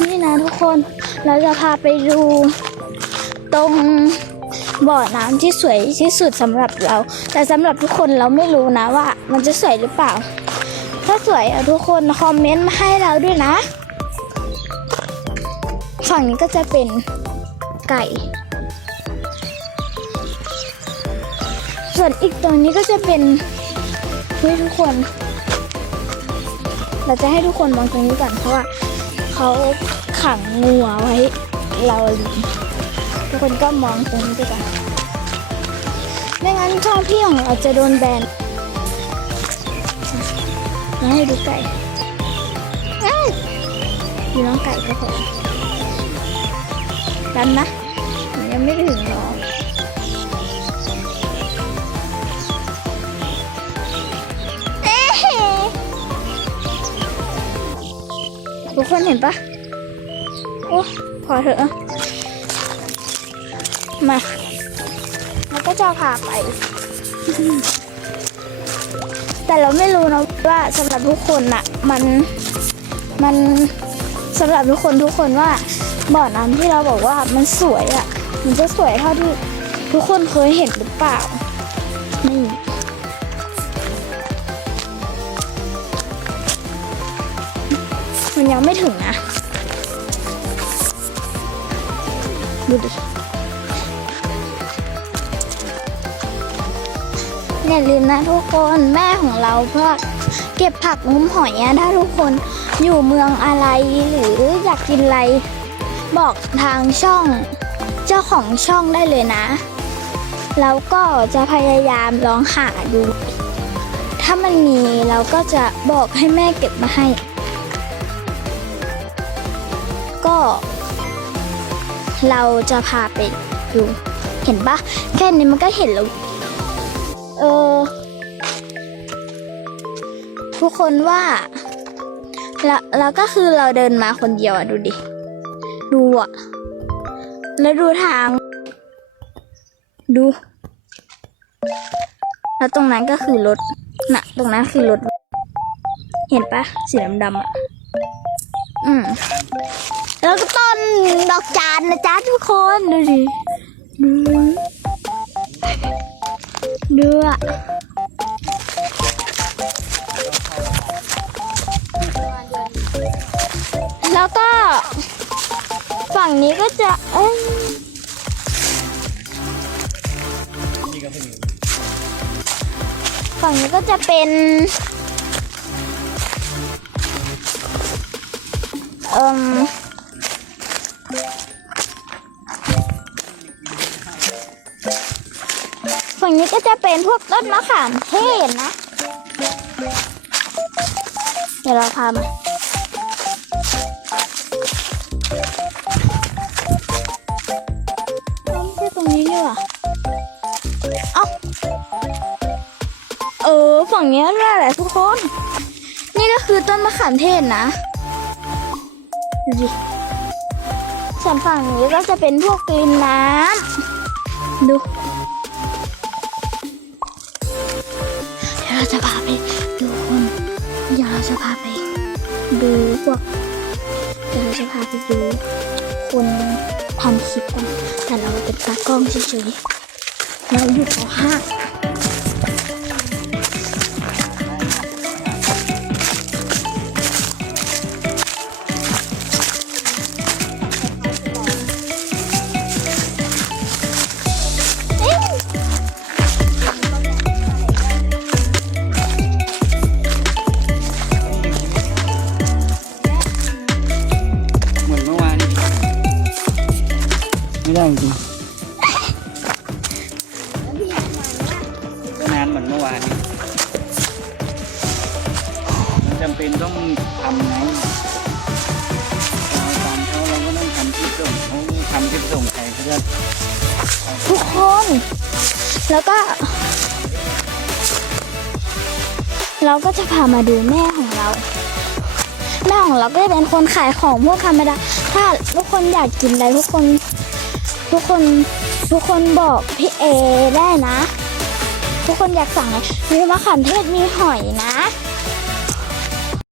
นี่นะทุกคนเราจะพาไปดูตรงบ่อน้ำที่สวยที่สุดสำหรับเรา แต่สำหรับทุกคนเราไม่รู้นะว่า มันจะสวยหรือเปล่า ถ้าสวยอะทุกคนคอมเมนต์มาให้เราด้วยนะ ฝั่งนี้ก็จะเป็นไก่ ส่วนอีกตรงนี้ก็จะเป็นเฮ้ยทุกคน เราจะให้ทุกคนมองตรงนี้ก่อนเพราะว่า เขาขังงูเอาไว้เราลืมทุกคนก็มองตรงนี้ก่อนไม่งั้นช่องพี่ของเราจะโดนแบนมาให้ดูไก่อยดูน้องไก่ก็พอดันนะ ยังไม่ถึงน้อง ทุกคนเห็นปะโอ้พอเถอะ มาแล้วก็จะพาไป แต่เราไม่รู้นะว่าสำหรับทุกคนน่ะมันมันสำหรับทุกคนทุกคนว่าบ่อน้ำที่เราบอกว่ามันสวยอะ่ะมันจะสวยเท่าที่ทุกคนเคยเห็นหรือเปล่านี่ มันยังไม่ถึงนะ ดูดิอย่าลืมนะทุกคนแม่ของเราเพื่อเก็บผักงุ้มหอยอะถ้าทุกคนอยู่เมืองอะไรหรืออยากกินอะไร บอกทางช่องเจ้าของช่องได้เลยนะแล้วก็จะพยายามลองหาดู ถ้ามันมีเราก็จะบอกให้แม่เก็บมาให้ เราจะพาไปดูเห็นปะแค่นี้มันก็เห็นแล้ว เออ ทุกคนว่าแล้วแล้วก็คือเราเดินมาคนเดียวอะดูดิ ดูอะแล้วดูทาง ดู แล้วตรงนั้นก็คือรถน่ะ ตรงนั้นคือรถ เห็นปะสีดำๆอะอืม แล้วก็ต้นดอกจานนะจ๊ะทุกคนดูดิดูดูอะแล้วก็ ฝั่งนี้ก็จะ เอ้ยฝั่งนี้ก็จะเป็น เอ่ม ฝั่งนี้ก็จะเป็นพวกต้นมะขามเทศนะ เดี๋ยวเราพามาที่ตรงนี้นี่หว่าเอ้าเออ ฝั่งนี้แหละทุกคน นี่ก็คือต้นมะขามเทศนะ ดูดิส่วนฝั่งนี้ก็จะเป็นพวกกลินน้ำ ดูเดี๋ยวเราจะพาไปดูคนเดี๋ยวเราจะพาไปดูพวกเดี๋ยวเราจะพาไปดูคนทำคลิปกันแต่เราเป็นตากล้องเฉยๆเราอยู่ป .5 ไม่ได้จริงก็นานเหมือนเมื่อวานนี้มันจำเป็นต้องทำไงเราตามเขาเราก็ต้องทำคลิปส่งเขาทำคลิปส่งใครเขาจะทุกคน แล้วก็ เราก็จะพามาดูแม่ของเรา แม่ของเราก็จะเป็นคนขายของพวกธรรมดาถ้าทุกคนอยากกินอะไรทุกคน ทุกคนทุกคนบอกพี่เอได้นะ ทุกคนอยากสั่งไรมีมะขามเทศมีหอยนะ